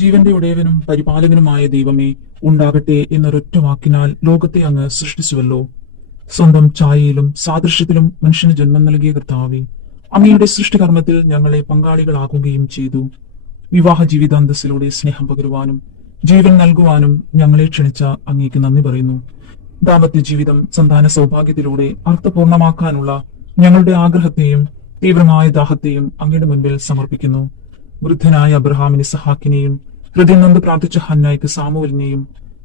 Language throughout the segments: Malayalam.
ജീവന്റെ ഉടയവനും പരിപാലകനുമായ ദൈവമേ, ഉണ്ടാകട്ടെ എന്നൊരൊറ്റ വാക്കിനാൽ ലോകത്തെ അങ്ങ് സൃഷ്ടിച്ചുവല്ലോ. സ്വന്തം ഛായയിലും സാദൃശ്യത്തിലും മനുഷ്യന് ജന്മം നൽകിയ കർത്താവേ, അങ്ങയുടെ സൃഷ്ടികർമ്മത്തിൽ ഞങ്ങളെ പങ്കാളികളാക്കുകയും ചെയ്തു. വിവാഹ ജീവിതാന്തസ്സിലൂടെ സ്നേഹം പകരുവാനും ജീവൻ നൽകുവാനും ഞങ്ങളെ ക്ഷണിച്ച അങ്ങേക്ക് നന്ദി പറയുന്നു. ദാമ്പത്യ ജീവിതം സന്താന സൗഭാഗ്യത്തിലൂടെ അർത്ഥപൂർണമാക്കാനുള്ള ഞങ്ങളുടെ ആഗ്രഹത്തെയും തീവ്രമായ ദാഹത്തെയും അങ്ങയുടെ മുൻപിൽ സമർപ്പിക്കുന്നു. വൃദ്ധനായ അബ്രഹാമിന് ഇസഹാക്കിനെയും ഹൃദയം നൊന്ത് പ്രാർത്ഥിച്ച ഹന്നായ്ക്ക് സാമുവലിനെയും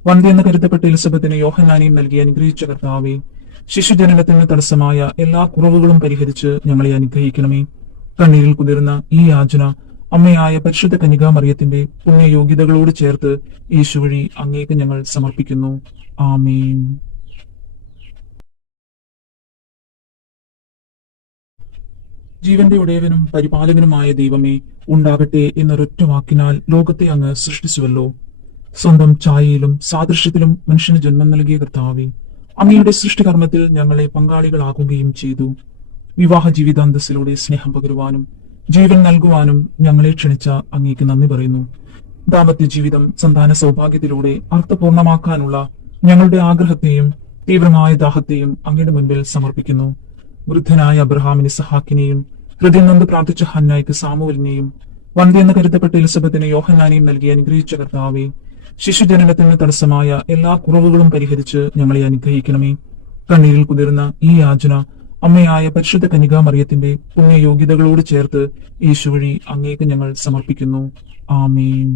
വന്ധ്യെന്ന് കരുതപ്പെട്ട എലിസബത്തിനെ യോഹന്നാനെയും നൽകി അനുഗ്രഹിച്ച കർത്താവേ, ശിശുജനനത്തിന് തടസ്സമായ എല്ലാ കുറവുകളും പരിഹരിച്ച് ഞങ്ങളെ അനുഗ്രഹിക്കണമേ. കണ്ണീരിൽ കുതിർന്ന ഈ യാചന അമ്മയായ പരിശുദ്ധ കന്യകാമറിയത്തിന്റെ പുണ്യയോഗ്യതകളോട് ചേർത്ത് യേശു വഴി അങ്ങേക്ക് ഞങ്ങൾ സമർപ്പിക്കുന്നു. ആമേൻ. ജീവന്റെ ഉടയവനും പരിപാലകനുമായ ദൈവമേ, ഉണ്ടാകട്ടെ എന്നൊരൊറ്റ വാക്കിനാൽ ലോകത്തെ അങ്ങ് സൃഷ്ടിച്ചുവല്ലോ. സ്വന്തം ഛായയിലും സാദൃശ്യത്തിലും മനുഷ്യന് ജന്മം നൽകിയ കർത്താവേ, അങ്ങയുടെ സൃഷ്ടികർമ്മത്തിൽ ഞങ്ങളെ പങ്കാളികളാക്കുകയും ചെയ്തു. വിവാഹ ജീവിതാന്തസ്സിലൂടെ സ്നേഹം പകരുവാനും ജീവൻ നൽകുവാനും ഞങ്ങളെ ക്ഷണിച്ച അങ്ങേക്ക് നന്ദി പറയുന്നു. ദാമ്പത്യ ജീവിതം സന്താന സൗഭാഗ്യത്തിലൂടെ അർത്ഥപൂർണമാക്കാനുള്ള ഞങ്ങളുടെ ആഗ്രഹത്തെയും തീവ്രമായ ദാഹത്തെയും അങ്ങയുടെ മുൻപിൽ സമർപ്പിക്കുന്നു. വൃദ്ധനായ അബ്രഹാമിന് ഇസഹാക്കിനെയും ഹൃദയം നൊന്ത് പ്രാർത്ഥിച്ച ഹന്നായ്ക്ക് സാമുവലിനെയും വന്ധ്യെന്ന് കരുതപ്പെട്ട എലിസബത്തിനെ യോഹന്നാനെയും നൽകി അനുഗ്രഹിച്ച കർത്താവേ, ശിശുജനനത്തിന് തടസ്സമായ എല്ലാ കുറവുകളും പരിഹരിച്ച് ഞങ്ങളെ അനുഗ്രഹിക്കണമേ. കണ്ണീരിൽ കുതിർന്ന ഈ യാചന അമ്മയായ പരിശുദ്ധ കന്യകാമറിയത്തിന്റെ പുണ്യയോഗ്യതകളോട് ചേർത്ത് യേശു വഴി അങ്ങേക്ക് ഞങ്ങൾ സമർപ്പിക്കുന്നു. ആമേൻ.